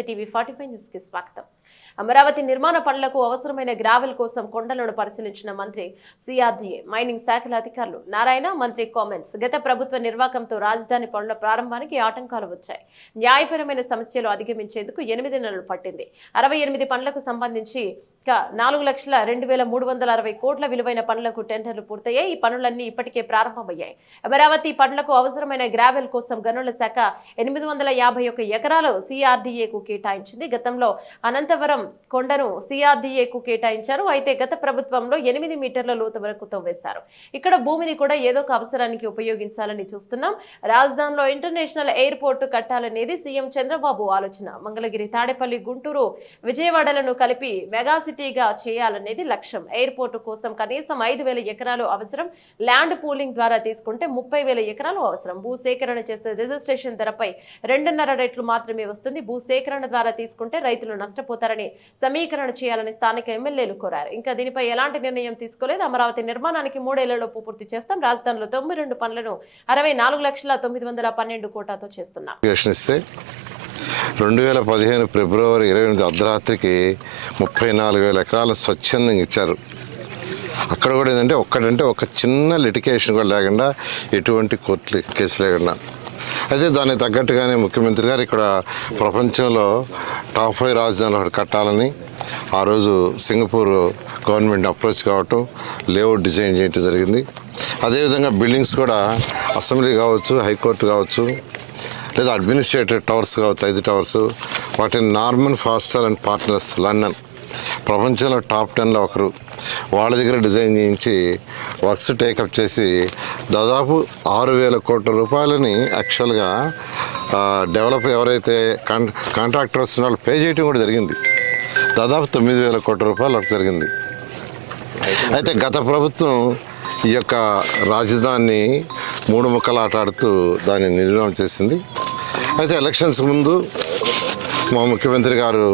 నమస్తే TV 45 news కి స్వాగతం. అమరావతి నిర్మాణ పనులకు అవసరమైన గ్రావెల్ కోసం కొండలను పరిశీలించిన మంత్రి సిఆర్డీఏ మైనింగ్ శాఖల అధికారులు నారాయణ. మంత్రి కామెంట్స్. గత ప్రభుత్వ నిర్వాకంతో రాజధాని పనుల ప్రారంభానికి ఆటంకాలు వచ్చాయి. న్యాయపరమైన సమస్యలు అధిగమించేందుకు 8 నెలలు పట్టింది. 68 పనులకు సంబంధించి 4,02,360 కోట్ల విలువైన పనులకు టెండర్లు పూర్తయ్యాయి. ఈ పనులన్నీ ఇప్పటికే ప్రారంభమయ్యాయి. అమరావతి పనులకు అవసరమైన గ్రావెల్ కోసం గనుల శాఖ 851 ఎకరాలు సిఆర్డీఏకు కేటాయించింది. గతంలో అనంతవరం కొండను సిఆర్డీఏకు కేటాయించారు. అయితే గత ప్రభుత్వంలో 8 మీటర్ల లోతు వరకు తవ్వేశారు. ఇక్కడ భూమిని కూడా ఏదో ఒక అవసరానికి ఉపయోగించాలని చూస్తున్నాం. రాజధానిలో ఇంటర్నేషనల్ ఎయిర్పోర్టు కట్టాలనేది సీఎం చంద్రబాబు ఆలోచన. మంగళగిరి, తాడేపల్లి, గుంటూరు, విజయవాడలను కలిపి మెగా సిటీగా చేయాలనేది లక్ష్యం. ఎయిర్పోర్టు కోసం కనీసం 5,000 ఎకరాలు అవసరం. ల్యాండ్ పూలింగ్ ద్వారా తీసుకుంటే 30,000 ఎకరాలు అవసరం. భూసేకరణ చేసే రిజిస్ట్రేషన్ ధరపై 2.5 రెట్లు మాత్రమే వస్తుంది. భూసేకరణ ద్వారా తీసుకుంటే రైతులు నష్టపోతారని సమీకరణ చేయాలని స్థానిక ఎమ్మెల్యేలు కోరారు. ఇంకా దీనిపై ఎలాంటి నిర్ణయం తీసుకోలేదు. అమరావతి నిర్మాణానికి 3 ఏళ్లలోపు పూర్తి చేస్తాం. రాజధానిలో 92 పనులను 64,912 కోట్లతో చేస్తున్నాం. 2015 ఫిబ్రవరి 28 అర్ధరాత్రికి 34,000 ఎకరాలు స్వచ్ఛందంగా ఇచ్చారు. అక్కడ కూడా ఏంటంటే ఒక చిన్న లిటికేషన్ కూడా లేకుండా, ఎటువంటి కోర్టు కేసు లేకుండా. అయితే దానికి తగ్గట్టుగానే ముఖ్యమంత్రి గారు ఇక్కడ ప్రపంచంలో టాప్ 5 రాజధానులు ఒకటి కట్టాలని ఆ రోజు సింగపూర్ గవర్నమెంట్ అప్రోచ్ కావటం, లేఅవుట్ డిజైన్ చేయటం జరిగింది. అదేవిధంగా బిల్డింగ్స్ కూడా అసెంబ్లీ కావచ్చు, హైకోర్టు కావచ్చు, లేదా అడ్మినిస్ట్రేటివ్ టవర్స్ కావచ్చు, 5 టవర్స్, వాటిని Norman faster and partners London ప్రపంచంలో టాప్ 10లో ఒకరు, వాళ్ళ దగ్గర డిజైన్ చేయించి వర్క్స్ టేకప్ చేసి దాదాపు 6,000 కోట్ల రూపాయలని యాక్చువల్గా డెవలప్ ఎవరైతే కాంట్రాక్టర్స్ వాళ్ళు పే చేయడం కూడా జరిగింది. దాదాపు 9,000 కోట్ల రూపాయలు వరకు జరిగింది. అయితే గత ప్రభుత్వం ఈ యొక్క రాజధానిని 3 ముక్కలు ఆటాడుతూ దాన్ని నిర్ణయం చేసింది. అయితే ఎలక్షన్స్ ముందు మా ముఖ్యమంత్రి గారు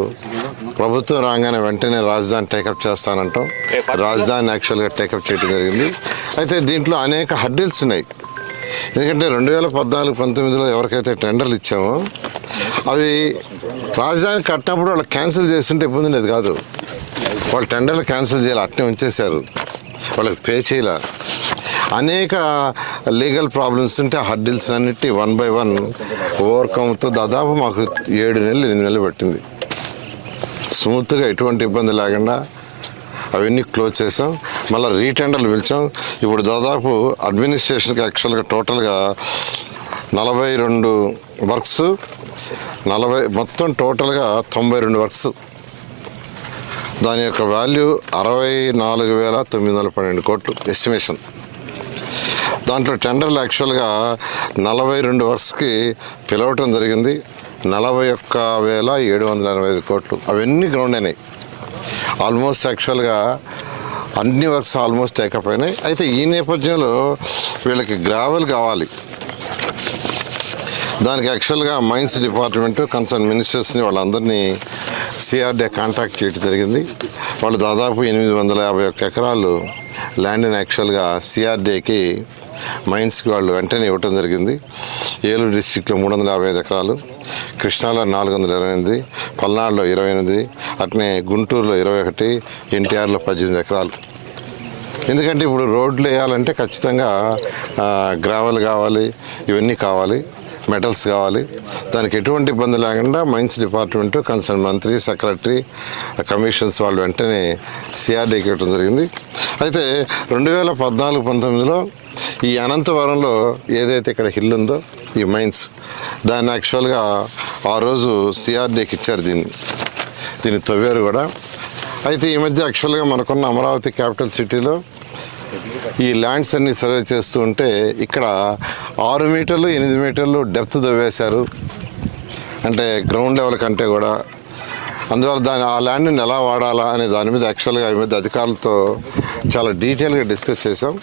ప్రభుత్వం రాగానే వెంటనే రాజధాని టేకప్ చేస్తానంటాం. రాజధాని యాక్చువల్గా టేకప్ చేయడం జరిగింది. అయితే దీంట్లో అనేక హర్డిల్స్ ఉన్నాయి. ఎందుకంటే 2014-19లో ఎవరికైతే టెండర్లు ఇచ్చామో అవి రాజధాని కట్టినప్పుడు వాళ్ళు క్యాన్సిల్ చేస్తుంటే ఇబ్బంది ఉండేది కాదు. వాళ్ళు టెండర్లు క్యాన్సిల్ చేయాలి, అట్నే ఉంచేశారు, వాళ్ళకి పే చేయాల. అనేక లీగల్ ప్రాబ్లమ్స్ ఉంటే హర్డిల్స్ అన్నిటి 1 by 1 ఓవర్కమ్తో దాదాపు మాకు 7 నెలలు 8 నెలలు పట్టింది. స్మూత్గా ఎటువంటి ఇబ్బంది లేకుండా అవన్నీ క్లోజ్ చేసాం. మళ్ళీ రీటెండర్లు పిలిచాం. ఇప్పుడు దాదాపు అడ్మినిస్ట్రేషన్కి యాక్చువల్గా టోటల్గా 42 వర్క్స్, మొత్తం టోటల్గా 92 వర్క్స్. దాని యొక్క వాల్యూ 64,912 కోట్లు ఎస్టిమేషన్. దాంట్లో టెండర్లు యాక్చువల్గా 42 వర్క్స్కి పిలవటం జరిగింది. 41,785 కోట్లు అవన్నీ గ్రౌండ్ అయినాయి. ఆల్మోస్ట్ యాక్చువల్గా అన్ని వర్క్స్ ఆల్మోస్ట్ టేకప్ అయినాయి. అయితే ఈ నేపథ్యంలో వీళ్ళకి గ్రావెల్ కావాలి. దానికి యాక్చువల్గా మైన్స్ డిపార్ట్మెంట్ కన్సర్న్ మినిస్టర్స్ని వాళ్ళందరినీ సిఆర్డీఏ కాంటాక్ట్ చేయడం జరిగింది. వాళ్ళు దాదాపు 851 ఎకరాలు ల్యాండ్ని యాక్చువల్గా సిఆర్డీఏకి మైన్స్కి వాళ్ళు వెంటనే ఇవ్వటం జరిగింది. ఏలూరు డిస్టిక్లో 355 ఎకరాలు, కృష్ణాలో 428, పల్నాడులో 28, అట్నే గుంటూరులో 21, ఎన్టీఆర్లో 18 ఎకరాలు. ఎందుకంటే ఇప్పుడు రోడ్లు వేయాలంటే ఖచ్చితంగా గ్రావెల్ కావాలి, ఇవన్నీ కావాలి, మెటల్స్ కావాలి. దానికి ఎటువంటి ఇబ్బంది లేకుండా మైన్స్ డిపార్ట్మెంటు కన్సర్న్ మంత్రి, సెక్రటరీ, కమిషన్స్ వాళ్ళు వెంటనే సిఆర్డీకి ఇవ్వడం జరిగింది. అయితే 2014-19లో ఈ అనంతవరంలో ఏదైతే ఇక్కడ హిల్ ఉందో ఈ మైన్స్, దాన్ని యాక్చువల్గా ఆ రోజు సిఆర్డీకి ఇచ్చారు. దీన్ని తవ్వారు కూడా. అయితే ఈ మధ్య యాక్చువల్గా మనకున్న అమరావతి క్యాపిటల్ సిటీలో ఈ ల్యాండ్స్ అన్ని సర్వే చేస్తూ ఉంటే ఇక్కడ 6 మీటర్లు 8 మీటర్లు డెప్త్ తవ్వేశారు. అంటే గ్రౌండ్ లెవెల్ కంటే కూడా. అందువల్ల ఆ ల్యాండ్ని ఎలా వాడాలా అనే దాని మీద యాక్చువల్గా ఈ మధ్య అధికారులతో చాలా డీటెయిల్గా డిస్కస్ చేసాం.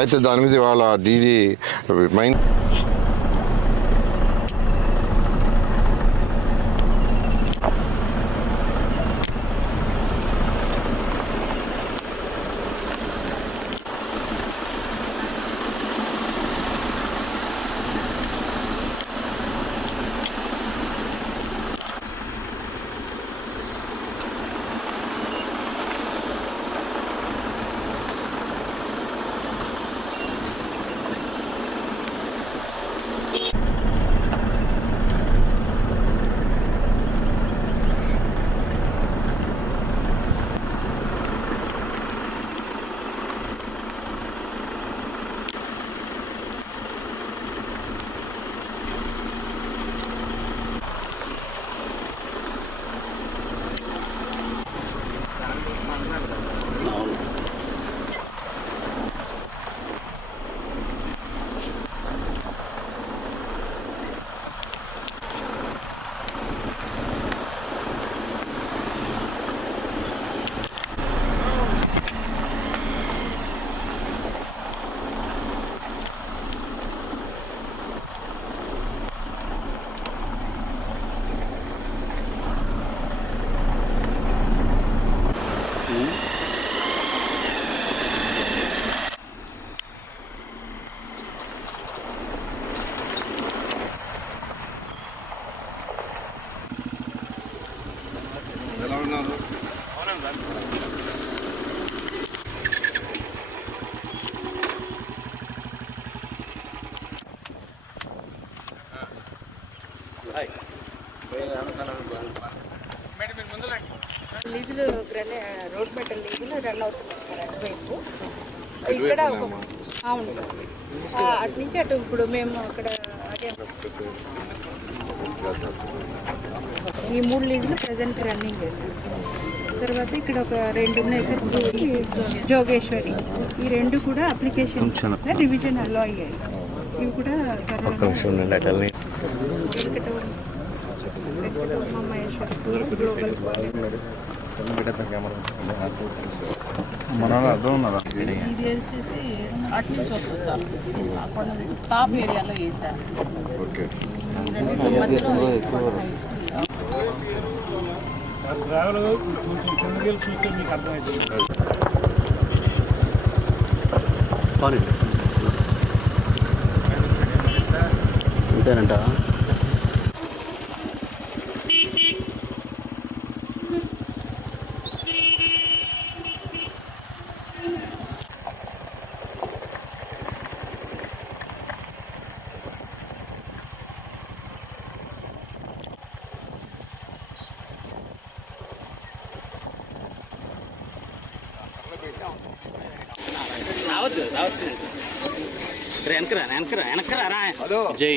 అయితే దాని మీద వాళ్ళ డీడీ మైన్ లీజులు రోడ్ మెటల్ లీజులు రన్ అవుతున్నాయి సార్ అటువైపు ఇక్కడ అవును సార్ అటు నుంచి అటు ఇప్పుడు మేము అక్కడ ఈ 3 లీజులు ప్రజెంట్ రన్నింగ్ చేశారు. తర్వాత ఇక్కడ ఒక 2 ఉన్నాయి సార్, జోగేశ్వరి. ఈ 2 కూడా అప్లికేషన్స్ సార్ రివిజన్ అలో అయ్యాయి. ఇవి కూడా ఇది వేసేసి అటు నుంచి వస్తుంది సార్, అక్కడ టాప్ ఏరియాలో వేసారు. మధ్యలో అంతేనంట. జై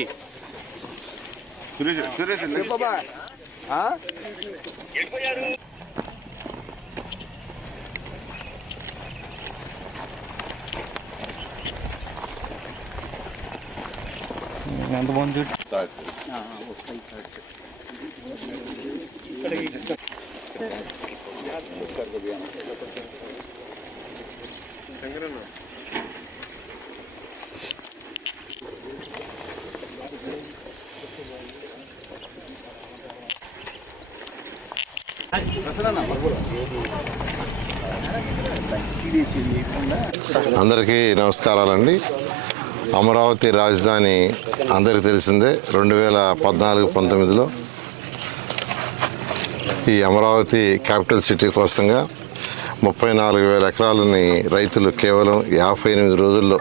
ఎంత బాగుంది. అందరికీ నమస్కారాలండి. అమరావతి రాజధాని అందరికీ తెలిసిందే. 2014-19లో ఈ అమరావతి క్యాపిటల్ సిటీ కోసంగా 34,000 ఎకరాలని రైతులు కేవలం 58 రోజుల్లో,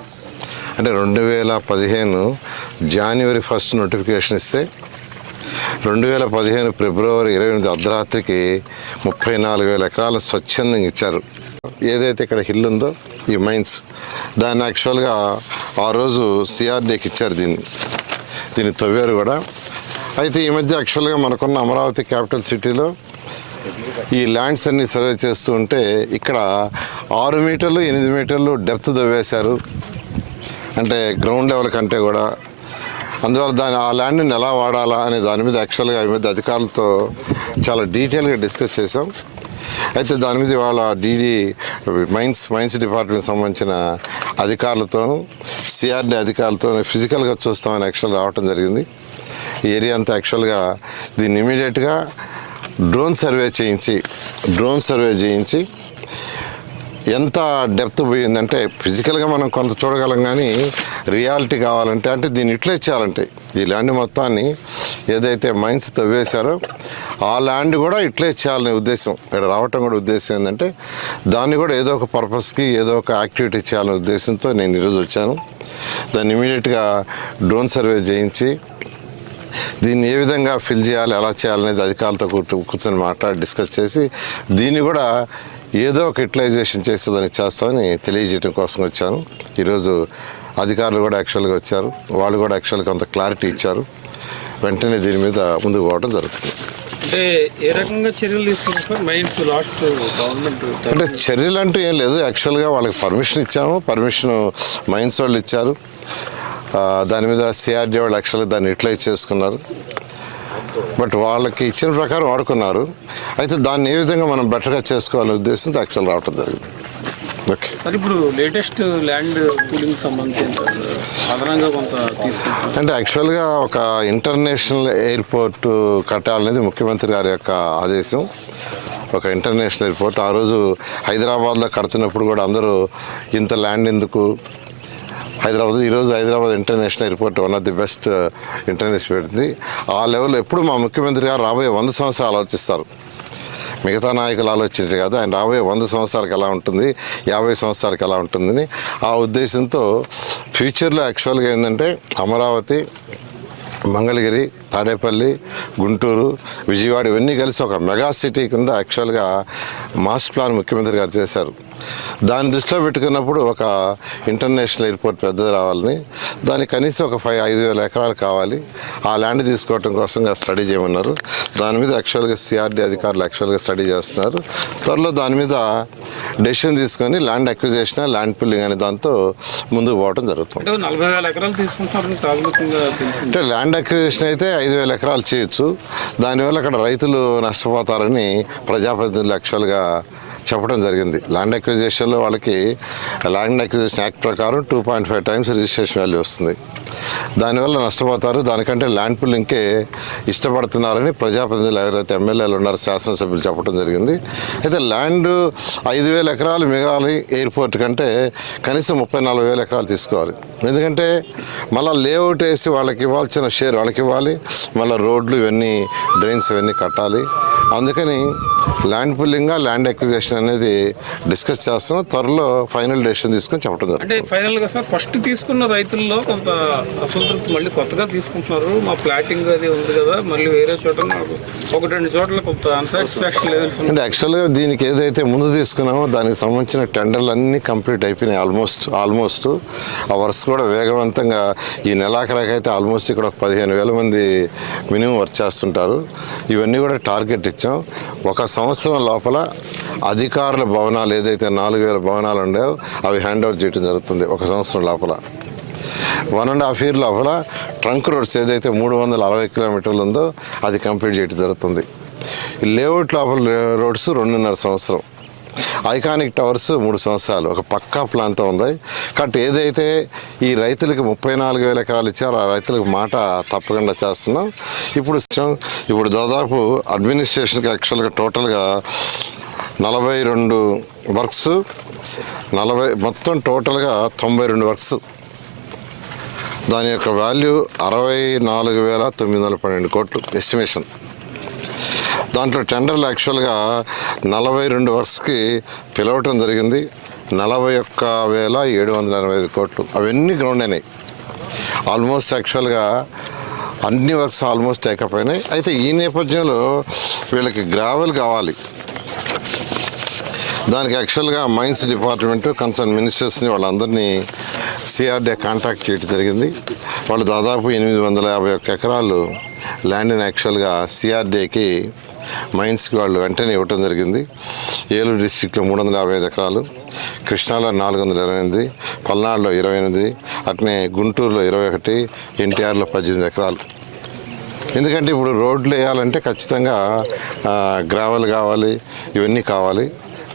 అంటే 2015 జనవరి 1 నోటిఫికేషన్ ఇస్తే 2015 ఫిబ్రవరి 28 అర్ధరాత్రికి 34,000 ఎకరాలు స్వచ్ఛందంగా ఇచ్చారు. ఏదైతే ఇక్కడ హిల్ ఉందో ఈ మైన్స్, దాన్ని యాక్చువల్గా ఆ రోజు సిఆర్డీకి ఇచ్చారు. దీన్ని తవ్వారు కూడా. అయితే ఈ మధ్య యాక్చువల్గా మనకున్న అమరావతి క్యాపిటల్ సిటీలో ఈ ల్యాండ్స్ అన్ని సర్వే చేస్తూ ఉంటే ఇక్కడ 6 మీటర్లు 8 మీటర్లు డెప్త్ తవ్వేశారు, అంటే గ్రౌండ్ లెవెల్ కంటే కూడా. అందువల్ల ఆ ల్యాండ్ని ఎలా వాడాలా అనే దాని మీద యాక్చువల్గా ఈ మధ్య అధికారులతో చాలా డీటెయిల్గా డిస్కస్ చేసాం. అయితే దాని మీద ఇవాళ మైన్స్ డిపార్ట్మెంట్ సంబంధించిన అధికారులతోనూ సిఆర్డీ అధికారులతో ఫిజికల్గా చూస్తామని యాక్చువల్ రావటం జరిగింది. ఈ ఏరియా అంతా యాక్చువల్గా దీన్ని ఇమీడియట్గా డ్రోన్ సర్వే చేయించి ఎంత డెప్త్ పోయిందంటే ఫిజికల్గా మనం కొంత చూడగలం, కానీ రియాలిటీ కావాలంటే, అంటే దీన్ని ఇట్లే చేయాలంటే ఈ ల్యాండ్ మొత్తాన్ని ఏదైతే మైన్స్ తవ్వేశారో ఆ ల్యాండ్ కూడా ఇట్లే చేయాలనే ఉద్దేశం. ఇక్కడ రావటం కూడా ఉద్దేశం ఏంటంటే దాన్ని కూడా ఏదో ఒక పర్పస్కి ఏదో ఒక యాక్టివిటీ చేయాలనే ఉద్దేశంతో నేను ఈరోజు వచ్చాను. దాన్ని ఇమీడియట్గా డ్రోన్ సర్వే చేయించి దీన్ని ఏ విధంగా ఫిల్ చేయాలి, ఎలా చేయాలనేది అధికారులతో కూర్చొని మాట్లాడి డిస్కస్ చేసి దీన్ని కూడా ఏదో ఒక యూటిలైజేషన్ చేస్తుందని చేస్తామని తెలియజేయడం కోసం వచ్చాను. ఈరోజు అధికారులు కూడా యాక్చువల్గా వచ్చారు, వాళ్ళు కూడా యాక్చువల్గా కొంత క్లారిటీ ఇచ్చారు. వెంటనే దీని మీద ముందుకు పోవడం జరుగుతుంది. అంటే ఏ రకంగా చర్యలు తీసుకుంటారు మైన్స్ లాస్ట్ గవర్నమెంట్? అంటే చర్యలు అంటూ ఏం లేదు, యాక్చువల్గా వాళ్ళకి పర్మిషన్ ఇచ్చాము, పర్మిషన్ మైన్స్ వాళ్ళు ఇచ్చారు. దాని మీద సిఆర్డీ వాళ్ళు యాక్చువల్గా దాన్ని యూటిలైజ్ చేసుకున్నారు. బట్ వాళ్ళకి ఇచ్చిన ప్రకారం వాడుకున్నారు. అయితే దాన్ని ఏ విధంగా మనం బెటర్గా చేసుకోవాలనే ఉద్దేశంతో యాక్చువల్ రావడం జరిగింది. ఓకే సార్, ఇప్పుడు లేటెస్ట్ ల్యాండ్ పూలింగ్ సంబంధించి అదనంగా కొంత తీసుకుంటాం అంటే యాక్చువల్గా ఒక ఇంటర్నేషనల్ ఎయిర్పోర్ట్ కట్టాలనేది ముఖ్యమంత్రి గారి యొక్క ఆదేశం. ఒక ఇంటర్నేషనల్ ఎయిర్పోర్ట్ ఆ రోజు హైదరాబాద్లో కడుతున్నప్పుడు కూడా అందరూ ఇంత ల్యాండ్ ఎందుకు, ఈరోజు Hyderabad international airport one of the best international పెడుతుంది. ఆ లెవెల్లో ఎప్పుడు మా ముఖ్యమంత్రి గారు రాబోయే 100 సంవత్సరాలు ఆలోచిస్తారు. మిగతా నాయకులు ఆలోచించే కాదు, ఆయన రాబోయే 100 సంవత్సరాలకు ఎలా ఉంటుంది, 50 సంవత్సరాలకు ఎలా ఉంటుందని ఆ ఉద్దేశంతో ఫ్యూచర్లో యాక్చువల్గా ఏంటంటే అమరావతి మంగళగిరి, తాడేపల్లి, గుంటూరు, విజయవాడ ఇవన్నీ కలిసి ఒక మెగా సిటీ కింద యాక్చువల్గా మాస్టర్ ప్లాన్ ముఖ్యమంత్రి గారు చేశారు. దాన్ని దృష్టిలో పెట్టుకున్నప్పుడు ఒక ఇంటర్నేషనల్ ఎయిర్పోర్ట్ పెద్దది రావాలని, దానికి కనీసం ఒక 5,000 ఎకరాలు కావాలి. ఆ ల్యాండ్ తీసుకోవడం కోసంగా స్టడీ చేయమన్నారు. దాని మీద యాక్చువల్గా సిఆర్డీ అధికారులు యాక్చువల్గా స్టడీ చేస్తున్నారు. త్వరలో దాని మీద డెసిషన్ తీసుకొని ల్యాండ్ అక్విజిషన్, ల్యాండ్ పుల్లింగ్ అనే దాంతో ముందుకు పోవడం జరుగుతుంది. 40,000 ఎకరాలు తీసుకుంటారని ప్రాథమికంగా తెలిసింది. అంటే ల్యాండ్ అక్విజిషన్ అయితే 5,000 ఎకరాలు చేయొచ్చు. దానివల్ల అక్కడ రైతులు నష్టపోతారని ప్రజాప్రతినిధులు యాక్చువల్గా చెప్పడం జరిగింది. ల్యాండ్ అక్విజిషన్లో వాళ్ళకి ల్యాండ్ అక్విజిషన్ యాక్ట్ ప్రకారం 2.5 times రిజిస్ట్రేషన్ వాల్యూ వస్తుంది. దానివల్ల నష్టపోతారు. దానికంటే ల్యాండ్ పుల్లింగ్కే ఇష్టపడుతున్నారని ప్రజాప్రతినిధులు ఎవరైతే ఎమ్మెల్యేలు ఉన్నారో, శాసనసభ్యులు చెప్పడం జరిగింది. అయితే ల్యాండ్ 5,000 ఎకరాలు మిగలాలి ఎయిర్పోర్ట్ కంటే కనీసం 34,000 ఎకరాలు తీసుకోవాలి. ఎందుకంటే మళ్ళీ లేఅవుట్ వేసి వాళ్ళకి ఇవ్వాల్సిన షేర్ వాళ్ళకి ఇవ్వాలి, మళ్ళీ రోడ్లు ఇవన్నీ డ్రైన్స్ ఇవన్నీ కట్టాలి. అందుకని ల్యాండ్ పుల్లింగ్, ల్యాండ్ అక్విజిషన్ అనేది డిస్కస్ చేస్తున్నాం. త్వరలో ఫైనల్ డెసిషన్ తీసుకొని చెప్పడం జరుగుతుంది. అంటే ఫైనల్గా సార్ ఫస్ట్ తీసుకున్న రైతుల్లో కొంత అసంతృప్తి, మళ్ళీ కొత్తగా తీసుకుంటున్నారు. మా ప్లాటింగ్ అది ఉంది కదా, మళ్ళీ వేరే చోట 1-2 చోట్ల కొంత అన్సాటిస్ఫాక్షన్ లెవెల్స్. అంటే యాక్చువల్గా దీనికి ఏదైతే ముందు తీసుకున్నామో దానికి సంబంధించిన టెండర్లు అన్నీ కంప్లీట్ అయిపోయినాయి. ఆల్మోస్ట్ ఆ వర్క్స్ కూడా వేగవంతంగా ఈ నెలాఖరికైతే ఆల్మోస్ట్ ఇక్కడ ఒక 15,000 మంది మినిమం వర్క్ చేస్తుంటారు. ఇవన్నీ కూడా టార్గెట్ ఇచ్చాం. ఒక సంవత్సరం లోపల అధికారుల భవనాలు ఏదైతే 4,000 భవనాలు ఉన్నాయో అవి హ్యాండ్ ఓవర్ చేయడం జరుగుతుంది. ఒక సంవత్సరం లోపల 1.5 year లోపల ట్రంక్ రోడ్స్ ఏదైతే 360 kilometers ఉందో అది కంప్లీట్ చేయడం జరుగుతుంది. ఈ లేఅవుట్ లోపల రోడ్స్ 2.5 సంవత్సరం, ఐకానిక్ టవర్స్ 3 సంవత్సరాలు, ఒక పక్కా ప్లాన్తో ఉంది. కాబట్టి ఏదైతే ఈ రైతులకు 34,000 ఎకరాలు ఇచ్చారో ఆ రైతులకు మాట తప్పకుండా చేస్తున్నాం. ఇప్పుడు దాదాపు అడ్మినిస్ట్రేషన్కి యాక్చువల్గా టోటల్గా 42 వర్క్స్, మొత్తం టోటల్గా 92 వర్క్స్. దాని యొక్క వాల్యూ 64,912 కోట్లు ఎస్టిమేషన్. దాంట్లో టెండర్లు యాక్చువల్గా 42 వర్క్స్కి పిలవటం జరిగింది. 41,785 కోట్లు అవన్నీ గ్రౌండ్ అయినాయి. ఆల్మోస్ట్ యాక్చువల్గా అన్ని వర్క్స్ ఆల్మోస్ట్ టేకప్ అయినాయి. అయితే ఈ నేపథ్యంలో వీళ్ళకి గ్రావెల్ కావాలి. దానికి యాక్చువల్గా మైన్స్ డిపార్ట్మెంట్ కన్సర్న్ మినిస్టర్స్ని వాళ్ళందరినీ సిఆర్డీ కాంటాక్ట్ చేయడం జరిగింది. వాళ్ళు దాదాపు 851 ఎకరాలు ల్యాండ్ని యాక్చువల్గా సిఆర్డీకి మైన్స్కి వాళ్ళు వెంటనే ఇవ్వటం జరిగింది. ఏలూరు డిస్టిక్లో 355 ఎకరాలు, కృష్ణాలో 428, పల్నాడులో 28, అట్నే గుంటూరులో 21, ఎన్టీఆర్లో 18 ఎకరాలు. ఎందుకంటే ఇప్పుడు రోడ్లు వేయాలంటే ఖచ్చితంగా గ్రావెల్ కావాలి, ఇవన్నీ కావాలి,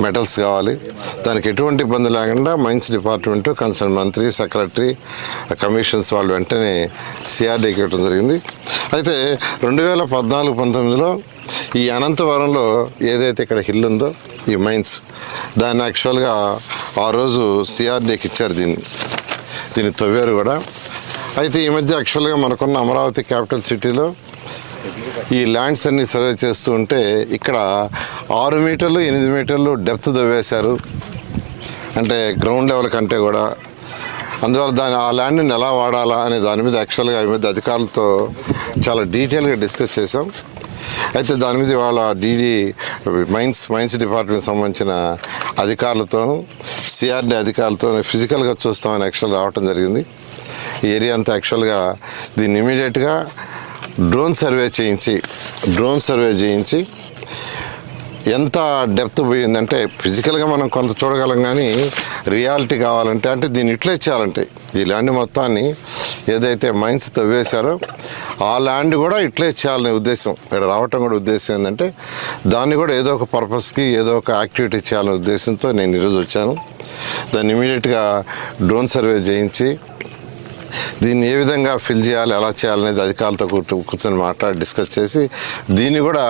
మెటల్స్ కావాలి. దానికి ఎటువంటి ఇబ్బంది లేకుండా మైన్స్ డిపార్ట్మెంట్ కన్సర్న్ మంత్రి, సెక్రటరీ, కమిషన్స్ వాళ్ళు వెంటనే సిఆర్డీకి ఇవ్వడం జరిగింది. అయితే 2014-19లో ఈ అనంతవరంలో ఏదైతే ఇక్కడ హిల్ ఉందో ఈ మైన్స్, దాన్ని యాక్చువల్గా ఆ రోజు సిఆర్డీకి ఇచ్చారు. దీన్ని తవ్వారు కూడా. అయితే ఈ మధ్య యాక్చువల్గా మనకున్న అమరావతి క్యాపిటల్ సిటీలో ఈ ల్యాండ్స్ అన్ని సర్వే చేస్తూ ఉంటే ఇక్కడ 6 మీటర్లు 8 మీటర్లు డెప్త్ తవ్వేశారు. అంటే గ్రౌండ్ లెవెల్ కంటే కూడా. అందువల్ల ఆ ల్యాండ్ని ఎలా వాడాలా అనే దాని మీద యాక్చువల్గా ఈ మధ్య అధికారులతో చాలా డీటెయిల్గా డిస్కస్ చేసాం. అయితే దాని మీద ఇవాళ మైన్స్ డిపార్ట్మెంట్ సంబంధించిన అధికారులతోనూ సిఆర్డీ అధికారులతో ఫిజికల్గా చూస్తామని యాక్చువల్ రావటం జరిగింది. ఈ ఏరియా అంతా యాక్చువల్గా దీన్ని ఇమీడియట్గా డ్రోన్ సర్వే చేయించి ఎంత డెప్త్ పోయిందంటే ఫిజికల్గా మనం కొంత చూడగలం, కానీ రియాలిటీ కావాలంటే అంటే దీన్ని ఇట్లే చేయాలంటే ఈ ల్యాండ్ మొత్తాన్ని ఏదైతే మైన్స్ తవ్వేశారో ఆ ల్యాండ్ కూడా ఇట్లే చేయాలనే ఉద్దేశం, ఇక్కడ రావటం కూడా ఉద్దేశం ఏంటంటే దాన్ని కూడా ఏదో ఒక పర్పస్కి ఏదో ఒక యాక్టివిటీ చేయాలనే ఉద్దేశంతో నేను ఈరోజు వచ్చాను. దాన్ని ఇమీడియట్గా డ్రోన్ సర్వే చేయించి దీన్ని ఏ విధంగా ఫిల్ చేయాలి, ఎలా చేయాలనేది అధికారులతో కూర్చొని మాట్లాడి డిస్కస్ చేసి దీన్ని కూడా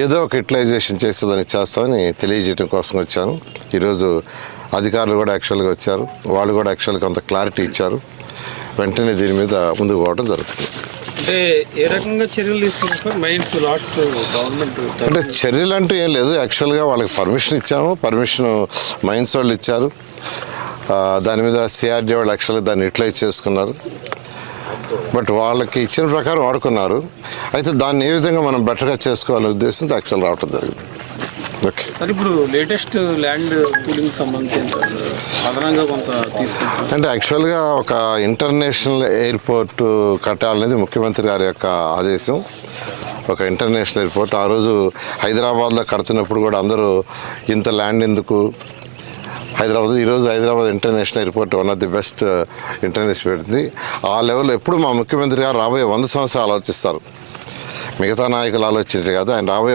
ఏదో ఒక యూటిలైజేషన్ చేస్తుందని చేస్తామని తెలియజేయడం కోసం వచ్చాను. ఈరోజు అధికారులు కూడా యాక్చువల్గా వచ్చారు, వాళ్ళు కూడా యాక్చువల్గా కొంత క్లారిటీ ఇచ్చారు. వెంటనే దీని మీద ముందుకు పోవడం జరుగుతుంది. అంటే ఏ రకంగా చర్యలు తీసుకుంటారు మైన్స్ లాస్ట్ గవర్నమెంట్? అంటే చర్యలు అంటూ ఏం లేదు. యాక్చువల్గా వాళ్ళకి పర్మిషన్ ఇచ్చాము, పర్మిషన్ మైన్స్ వాళ్ళు ఇచ్చారు. దాని మీద సిఆర్డీ వాళ్ళు యాక్చువల్గా దాన్ని యూటిలైజ్ చేసుకున్నారు. బట్ వాళ్ళకి ఇచ్చిన ప్రకారం వాడుకున్నారు. అయితే దాన్ని ఏ విధంగా మనం బెటర్గా చేసుకోవాలనే ఉద్దేశంతో యాక్చువల్ రావడం జరిగింది. ఓకే సార్, ఇప్పుడు లేటెస్ట్ ల్యాండ్ పూలింగ్ సంబంధించి అదనంగా కొంత తీసుకుంటాం అంటే యాక్చువల్గా ఒక ఇంటర్నేషనల్ ఎయిర్పోర్ట్ కట్టాలనేది ముఖ్యమంత్రి గారి యొక్క ఆదేశం. ఒక ఇంటర్నేషనల్ ఎయిర్పోర్ట్ ఆ రోజు హైదరాబాద్లో కడుతున్నప్పుడు కూడా అందరూ ఇంత ల్యాండ్ ఎందుకు ఈరోజు Hyderabad international airport one of the best international పెడుతుంది. ఆ లెవెల్లో ఎప్పుడు మా ముఖ్యమంత్రి గారు రాబోయే 100 సంవత్సరాలు ఆలోచిస్తారు. మిగతా నాయకులు ఆలోచించే కాదు, ఆయన రాబోయే